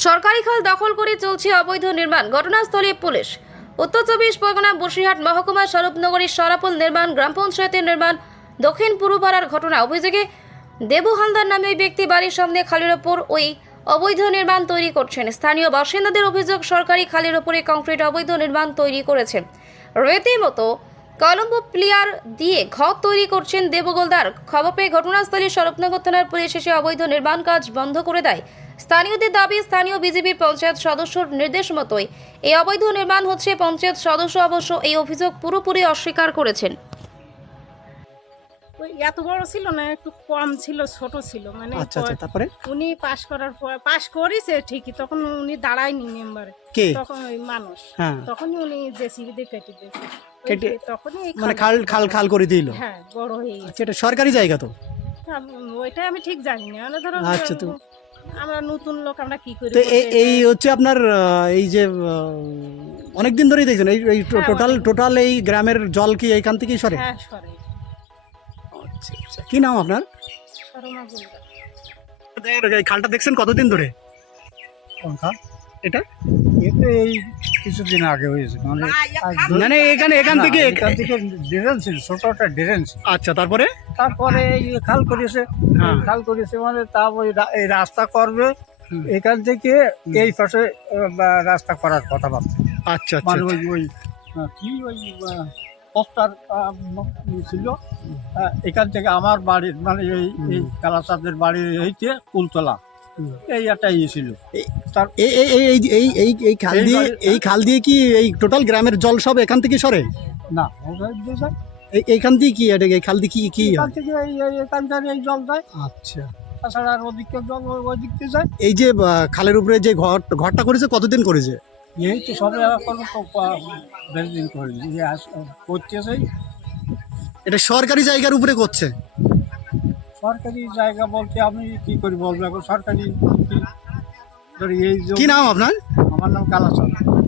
সরকারি খাল দখল করে চলছে অবৈধ নির্মাণ, ঘটনাস্থলে পুলিশ। উত্তর 24 পরগনা বসিরহাট মহকুমা স্বরূপনগরী সরাপল নির্মাণ গ্রাম পঞ্চায়েতের নির্মাণ দক্ষিণ পূর্বপাড়ার ঘটনা। অভিযোগে দেবু হালদার নামে ওই ব্যক্তি বাড়ির সামনে খালের ওপর ওই অবৈধ নির্মাণ তৈরি করছেন। স্থানীয় বাসিন্দাদের অভিযোগ, সরকারি খালের ওপরে কংক্রিট অবৈধ নির্মাণ তৈরি করেছেন। রীতিমতো কলম্বো প্লেয়ার দিয়ে ঘর তৈরি করছেন দেবগোলদার। খবর পেয়ে ঘটনাস্থলে স্বরূপনগর থানার পুলিশ এসে অবৈধ নির্মাণ কাজ বন্ধ করে দেয়। স্থানীয়দের দাবি, স্থানীয় বিজেপির পঞ্চায়েত সদস্যর নির্দেশ মতোই এই অবৈধ নির্মাণ হচ্ছে। পঞ্চায়েত সদস্য অবশ্য এই অভিযোগ পুরোপুরি অস্বীকার করেছেন। ওই এত বড় ছিল না, একটু কম ছিল, ছোট ছিল। মানে আচ্ছা আচ্ছা, তারপরে উনি পাশ করার পর পাশ করেছে ঠিকই, তখন উনি দাঁড়ায়নি মেম্বারে, কে? তখন ওই মানুষ, হ্যাঁ, তখনই উনি জেসিবি দিয়ে কেটে দিয়েছে। কেটে তখনই এই মানে খাল খাল খাল করে দিল। হ্যাঁ, বড় হয়ে গেছে। আচ্ছা, এটা সরকারি জায়গা তো? ওইটা আমি ঠিক জানি না, মানে ধরো আচ্ছা, তো আমরা নতুন লোক, আমরা কি করি। তো এই হচ্ছে আপনার এই যে অনেকদিন ধরেই দেখছেন এই টোটাল এই গ্রামের জল কি এইখান থেকেই সরে? হ্যাঁ, সরে। আচ্ছা আচ্ছা, কি নাম আপনার? শর্মা গুলদার। এই খালটা দেখছেন কতদিন ধরে? কোনটা? এটা এটা এই কিছুদিন আগে হয়েছে, মানে এখান থেকে এখান থেকে ড্রেন ছিল, ছোট একটা ড্রেন ছিল। আচ্ছা, তারপরে তারপরে এই খাল করেছে, হ্যাঁ। খাল করেছে মানে তা ওই এই রাস্তা করবে এখান থেকে এই পাশে রাস্তা করার কথা ভাবছে। আচ্ছা আচ্ছা, মানে ওই কি ওই পোস্টার ছিল, এখান থেকে আমার বাড়ির মানে এই কালাচাঁদের বাড়ির হইতে কুলতলা এই একটা ইয়ে ছিল। তার এই খাল দিয়ে কি এই টোটাল গ্রামের জল সব এখান থেকে সরে? না, এইখান দিয়ে কি এই খাল দিয়ে কি এখান থেকে এখানকার এই জল যায়, আচ্ছা, তাছাড়া আর ওদিকে জল ওই দিক দিয়ে যায়। এই যে খালের উপরে যে ঘরটা করেছে কতদিন করেছে? এই তো সবে এখন তো বেশি দিন করিনি, করতেছে। এটা সরকারি জায়গার উপরে করছে? সরকারি জায়গা বলতে আমি কি করি বলবো, এখন সরকারি ধরি এই কি নাম আপনার? আমার নাম কালাচাঁদ।